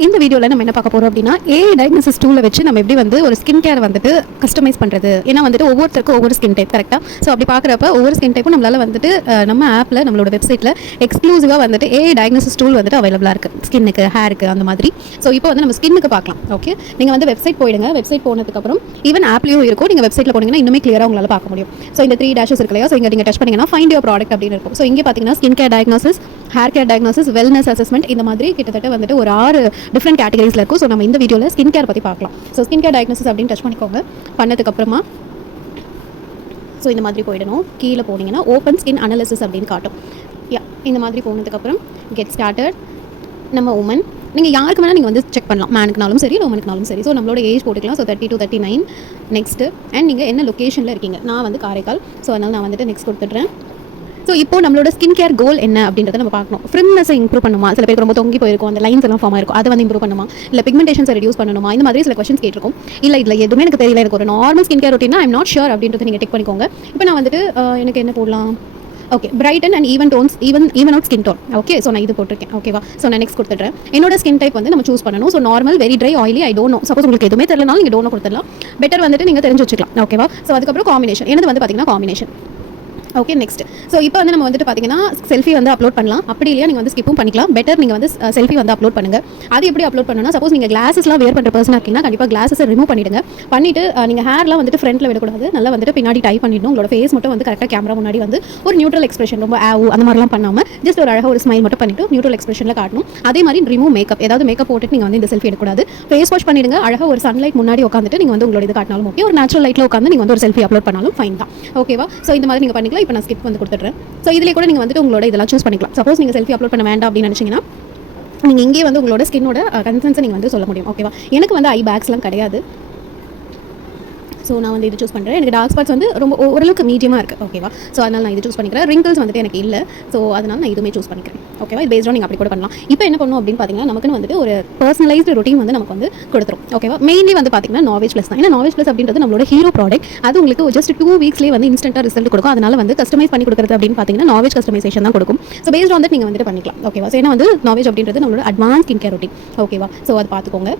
இந்த வீடியோவில் நம்ம என்ன பார்க்க போகிறோம் அப்படின்னா ஏஐ டயக்னோசிஸ் டூலை வச்சு நம்ம எப்படி வந்து ஒரு ஸ்கின் கேர் வந்துட்டு கஸ்டமைஸ் பண்ணுறது. ஏன்னா வந்துட்டு ஒவ்வொருத்தருக்கும் ஒவ்வொரு ஸ்கின் டைப் கரெக்டாக. ஸோ அப்படி பார்க்குறப்ப ஒவ்வொரு ஸ்கின் டைப்பும் நம்மளால் வந்துட்டு நம்ம ஆப்பில் நம்மளோட வெப்சைட்டில் எக்ஸ்க்ளூசிவாக வந்துட்டு ஏஐ டயக்னோசிஸ் டூல் வந்துட்டு அவைலபிளாக இருக்குது ஸ்கின்னுக்கு, ஹேருக்கு, அந்த மாதிரி. ஸோ இப்போ வந்து நம்ம ஸ்கின்னுக்கு பார்க்கலாம். ஓகே, நீங்கள் வந்து வெப்சைட் போயிடுங்க. வெப்சைட் போனதுக்கப்புறம் ஈவன் ஆப்லேயும் இருக்கும். நீங்கள் வெப்சைட்டில் போனீங்கன்னா இன்னுமே கிளியராக உங்களால் பார்க்க முடியும். ஸோ இந்த 3 டேஷஸ் இருக்கு இல்லையா? ஸோ இங்கே நீங்கள் டச் பண்ணிங்கன்னா ஃபைண்ட் யுவர் ப்ராடக்ட் அப்படின்னு இருக்கும். ஸோ இங்கே பார்த்தீங்கன்னா skin care diagnosis, hair care diagnosis, wellness assessment, இந்த மாதிரி கிட்டத்தட்ட வந்துட்டு ஒரு 6 டிஃப்ரெண்ட் கேட்டகரிஸில் இருக்கும். ஸோ நம்ம இந்த வீடியோவில் ஸ்கின் கேர் பற்றி பார்க்கலாம். ஸோ ஸ்கின் கேர் டயக்னோசிஸ் அப்படின்னு டச் பண்ணிக்கோங்க. பண்ணதுக்கப்புறமா ஸோ இந்த மாதிரி போயிடணும். கீழே போனீங்கன்னா ஓப்பன் ஸ்கின் அனாலிசிஸ் அப்படின்னு காட்டும். இந்த மாதிரி போனதுக்கப்புறம் கெட் ஸ்டார்டட். நம்ம உமன், நீங்கள் யாருக்கு வேணால் நீங்கள் வந்து செக் பண்ணலாம். மேனுக்குனாலும் சரி, உமனுக்குனாலும் சரி. ஸோ நம்மளோட ஏஜ் போட்டுக்கலாம். So 30 to 39. நெக்ஸ்ட்டு அண்ட் நீங்கள் என்ன லொக்கேஷனில் இருக்கீங்க. நான் வந்து காரைக்கால். ஸோ அதனால் நான் வந்துட்டு நெக்ஸ்ட் கொடுத்துட்றேன். ஸோ இப்போ நம்மளோட ஸ்கின் கேர் கோல் என்ன அப்படின்றத நம்ம பார்க்கணும். ஃப்ரிம்னஸை இம்ப்ரூவ் பண்ணுமா, சில பேருக்கு ரொம்ப தொங்கி போயிருக்கும், அந்த லைன்ஸ் எல்லாம் ஃபார்ம் ஆயிருக்கும், அதை வந்து இம்ப்ரூவ் பண்ணுமா, இல்லை பிக்மெண்டேஷன்ஸை ரெடியூஸ் பண்ணணுமா, இந்த மாதிரி சில கொஸ்டின்ஸ் கேட்டிருக்கும். இல்லை எதுவுமே எனக்கு தெரியல, எனக்கு ஒரு நார்மல் ஸ்கின் கேர் ரொட்டீனா ஐம் நாட் ஷுர் அப்படின்றத நீங்கள் டெக் பண்ணிக்கோங்க. இப்போ நான் வந்துட்டு எனக்கு என்ன போடலாம், okay, brighten and even tones, even out skin tone. Okay, so நான் இது போட்டிருக்கேன். ஓகேவா? ஸோ நான் நெக்ஸ்ட் கொடுத்துட்றேன். என்னோட ஸ்கின் டைப் வந்து நம்ம சூஸ் பண்ணணும். So normal, very try, oily, I don't know. Suppose உங்களுக்கு எதுவுமே தெரியலனாலும் நீங்கள் டோனோ கொடுத்துடலாம். பெட்டர் வந்துட்டு நீங்கள் தெரிஞ்சு வச்சுக்கலாம். ஓகேவா? ஸோ அதுக்கப்புறம் காம்பினேஷன், எனது வந்து பார்த்தீங்கன்னா காம்பினேஷன். Okay, next. ஸோ இப்போ வந்து நம்ம வந்துட்டு பார்த்தீங்கன்னா செல்ஃபி வந்து அப்லோட் பண்ணலாம். அப்படி இல்லையா நீங்கள் வந்து ஸ்கிப்பும் பண்ணிக்கலாம். பெட்டர் நீங்கள் வந்து செல்ஃபி வந்து அப்லோட் பண்ணுங்கள். அது எப்படி அப்லோட் பண்ணணும்னா, சப்போஸ் நீங்கள் கிளாஸஸ்லாம் வேர் பண்ணுற பர்சனாக இருக்கீங்கன்னா கண்டிப்பாக கிளாஸஸை ரிமூவ் பண்ணிவிடுங்க. பண்ணிவிட்டு நீங்கள் ஹேர்லாம் வந்துட்டு ஃப்ரண்ட்டில் விடக்கூடாது. நல்லா வந்துட்டு பின்னாடி டை பண்ணிடணும். உங்களோட ஃபேஸ் மட்டும் வந்து கரெக்டாக கேமரா முன்னாடி வந்து ஒரு நியூட்ரல் எக்ஸ்பிரஷன், ரொம்ப ஆவு அந்த மாதிரிலாம் பண்ணாமல் ஜஸ்ட் ஒரு அழகாக ஒரு ஸ்மைல் மட்டும் பண்ணிவிட்டு நியூட்ரல் எக்ஸ்பிரஷனில் காட்டணும். அதே மாதிரி ரிமூவ் மேக்கப், ஏதாவது மேக்கப் போட்டுட்டு நீங்கள் வந்து இந்த செல்ஃபி எடுக்கக்கூடாது. ஃபேஸ் வாஷ் பண்ணிடுங்க. அழகாக ஒரு சன்லைட் முன்னாடி உட்காந்துட்டு நீங்கள் வந்து உங்களோட இது காட்டினாலும் ஓகே. ஒரு நேச்சுரல் லைட்டில் உட்காந்து நீங்கள் வந்து ஒரு செல்ஃபி அப்லோட் பண்ணாலும் ஃபைன் தான். ஓகேவா? ஸோ இந்த மாதிரி நீங்கள் பண்ணிக்கலாம். இப்போ நான் ஸ்கிப் வந்து கொடுத்துட்றேன். ஸோ இதிலே கூட நீங்கள் வந்துட்டு உங்களோட இதெல்லாம் சூஸ் பண்ணிக்கலாம். சப்போஸ் நீங்கள் செல்ஃபி அப்லோட் பண்ண வேண்டாம் அப்படின்னு நினச்சிங்கன்னா நீங்கள் இங்கே வந்து உங்களோட ஸ்கின்னோட கன்சர்ன்ஸை நீங்கள் வந்து சொல்ல முடியும். ஓகேவா? எனக்கு வந்து ஐ பேக்ஸ்லாம் கிடையாது. ஸோ நான் வந்து இது சூஸ் பண்ணுறேன். எனக்கு டார்க் ஸ்பாட்ஸ் வந்து ரொம்ப ஓரளவுக்கு மீடியமாக இருக்குது. ஓகேவா? ஸோ அதனால் நான் இது சூஸ் பண்ணிக்கிறேன். ரிங்கிள்ஸ் வந்துட்டு எனக்கு இல்லை. ஸோ அதனால் நான் இதுவுமே சூஸ் பண்ணிக்கிறேன். ஓகேவா? இது பேஸ்டாக நீங்கள் அப்படி கூட பண்ணலாம். இப்போ என்ன பண்ணணும் அப்படின்னு பார்த்தீங்கன்னா, நமக்குன்னு வந்துட்டு ஒரு பர்சனலைஸ்டு ரொட்டீன் வந்து நமக்கு வந்து கொடுத்துரும். ஓகேவா? மெயின்லி வந்து பார்த்தீங்கன்னா நாலேஜ் ப்ளஸ் தான். ஏன்னா நாலேஜ் ப்ளஸ் அப்படின்றது நம்மளோட ஹீரோ ப்ராடக்ட். அது உங்களுக்கு ஜஸ்ட் 2 வீக்ஸ்லேயே வந்து இன்ஸ்டன்ட்டாக ரிசல்ட் கொடுக்கும். அதனால் வந்து கஸ்டமைஸ் பண்ணி கொடுக்குறது அப்படின்னு பார்த்தீங்கன்னா நாலேஜ் கஸ்டமைசேஷன் தான் கொடுக்கும். ஸோ பேஸ்ட் வந்து நீங்கள் வந்துட்டு பண்ணிக்கலாம். ஓகேவா? ஸோ ஏன்னா வந்து நாலேஜ் அப்படின்றது நம்மளோட அட்வான்ஸ் ஸ்கின் கேர் ரொட்டீன். ஓகேவா? ஸோ அது பார்த்துக்கோங்க.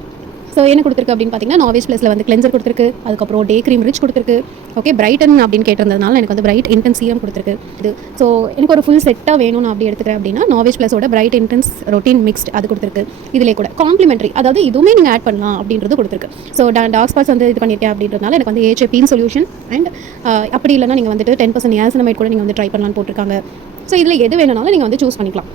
ஸோ என்ன கொடுத்துருக்கு அப்படின்னு பார்த்தீங்கன்னா, நாவேஜ் ப்ளஸில் வந்து கிளென்சர் கொடுத்துருக்கு. அதுக்கப்புறம் டே க்ரீம் ரிச் கொடுத்துருக்கு. ஓகே, பிரைட்டன் அப்படின்னு கேட்டிருந்ததுனால எனக்கு வந்து பிரைட் இன்டென்ஸ் சீரம் கொடுத்துருக்கு. இது ஸோ எனக்கு ஒரு ஃபுல் செட்டாக வேணும் நான் அப்படி எடுத்துக்கிறேன் அப்படின்னா நாவேஜ் ப்ளஸோட பிரைட் இன்டென்ஸ் ரொட்டீன் மிக்ஸ்ட் அது கொடுத்துருக்கு. இதிலே கூட காம்ப்ளிமெண்ட்ரி, அதாவது இதுவுமே நீங்கள் ஆட் பண்ணலாம் அப்படின்றது கொடுத்துருக்கு. ஸோ டார்க் ஸ்பாட்ஸ் வந்து இது பண்ணியிருக்கேன் அப்படின்றதுனால எனக்கு வந்து ஏஹே பீன் சொல்யூஷன் அண்ட் அப்படி இல்லைனா நீங்கள் வந்துட்டு 10% நியாசினமைட் கூட நீங்கள் வந்து ட்ரை பண்ணலான்னு போட்டிருக்காங்க. ஸோ இதில் எது வேணும்னாலும் நீங்கள் வந்து சூஸ் பண்ணிக்கலாம்.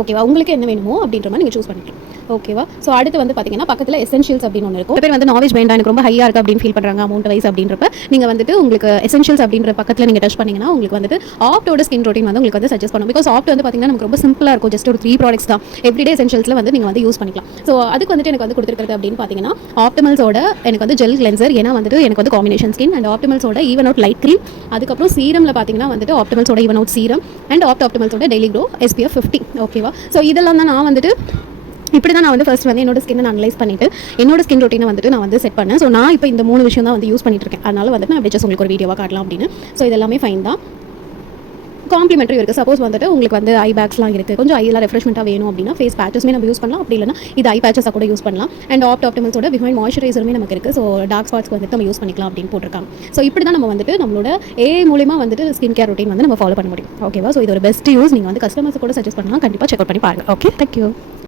ஓகேவா? உங்களுக்கு என்ன வேணுமோ அப்படின்ற மாதிரி நீங்கள் சூஸ் பண்ணிக்கலாம். ஓகேவா? ஸோ அடுத்து வந்து பார்த்தீங்கன்னா பக்கத்தில் எசென்ஷியல்ஸ் அப்படின்னு ஒன்று இருக்கும். பேர் வந்து நாலேஜ் வேண்டாம், எனக்கு ரொம்ப ஹையாக இருக்குது அப்படின்னு ஃபீல் பண்ணுறாங்க அமௌண்ட் வைஸ் அப்படின்றப்ப நீங்கள் வந்துட்டு உங்களுக்கு எசென்ஷியல்ஸ் அப்படின்ற பக்கத்தில் நீங்கள் டச் பண்ணிங்கன்னா உங்களுக்கு வந்துட்டு ஆப்டோட ஸ்கின் ரொட்டீன் வந்து உங்களுக்கு வந்து சஜஸ்ட் பண்ணும். பிகாஸ் ஆப்ட் வந்து பார்த்தீங்கன்னா நமக்கு ரொம்ப சிம்பிளாக இருக்கும். ஜஸ்ட் ஒரு 3 ப்ராடக்ட்ஸ் தான். எவ்ரிடே எசென்ஷியல்ஸில் வந்து நீங்கள் வந்து யூஸ் பண்ணிக்கலாம். ஸோ அதுக்கு வந்துட்டு எனக்கு வந்து கொடுத்துருக்கிறது அப்படின்னு பார்த்தீங்கன்னா ஆப்டிமல்ஸோட எனக்கு வந்து ஜெல் கிளென்சர். ஏன்னா வந்துட்டு எனக்கு வந்து காம்பினேஷன் ஸ்கின் அண்ட் ஆப்டிமல்ஸோட ஈவன் அவுட் லைட் க்ரீம். அதுக்கப்புறம் சீரமில் பார்த்தீங்கன்னா வந்துட்டு ஆப்டிமல்ஸோட ஈவன் அவுட் சீரம் அண்ட் ஆப்டிமல்ஸோட டெய்லி க்ளோ SPF 50. ஓகேவா? ஸோ இதெல்லாம் தான் நான் வந்துட்டு இப்படி தான் நான் வந்து ஃபர்ஸ்ட் வந்து என்னோட ஸ்கின்னை நான் அனலைஸ் பண்ணிவிட்டு என்னோட ஸ்கின் ரொட்டீனை வந்துட்டு நான் வந்து செட் பண்ணேன். ஸோ நான் இப்போ இந்த 3 விஷயம் தான் வந்து யூஸ் பண்ணிட்டு இருக்கேன். அதனால் வந்துட்டு நான் அப்படி ஜஸ்ட் உங்களுக்கு ஒரு வீடியோவாக காட்டலாம் அப்படின்னு. ஸோ இதெல்லாமே ஃபைன் தான். காம்ப்ளிமெண்ட்ரி இருக்குது. சப்போஸ் வந்துட்டு உங்களுக்கு வந்து ஐ பேக்ஸ்லாம் இருக்குது, கொஞ்சம் ஐயெல்லாம் ரெஃப்ரெஷ்மெண்ட்டாக வேணும் அப்படின்னா ஃபேஸ் பேச்சஸ்மே நம்ம யூஸ் பண்ணலாம். அப்படி இல்லைனா இது ஐ பேச்சஸாக கூட யூஸ் பண்ணலாம். அண்ட் ஆப்டிமல்ஸோட பிஹைண்ட் மாய்ஸ்சரைசருமே நமக்கு இருக்குது. ஸோ டார்க் ஸ்பாட்ஸ்க்கு வந்துட்டு நம்ம யூஸ் பண்ணிக்கலாம் அப்படின்னு போட்டிருக்காங்க. ஸோ இப்படி தான் நம்ம வந்துட்டு நம்மளோட ஏஐ மூலிமா வந்துட்டு ஸ்கின் கேர் ரொட்டீன் வந்து நம்ம ஃபாலோ பண்ண முடியும். ஓகேவா? ஸோ இது ஒரு பெஸ்ட் யூஸ். நீங்கள் வந்து கஸ்டமர்ஸ் கூட சஜஸ்ட் பண்ணலாம். கண்டிப்பாக செக் அவுட் பண்ணி பாருங்கள். Okay, thank you.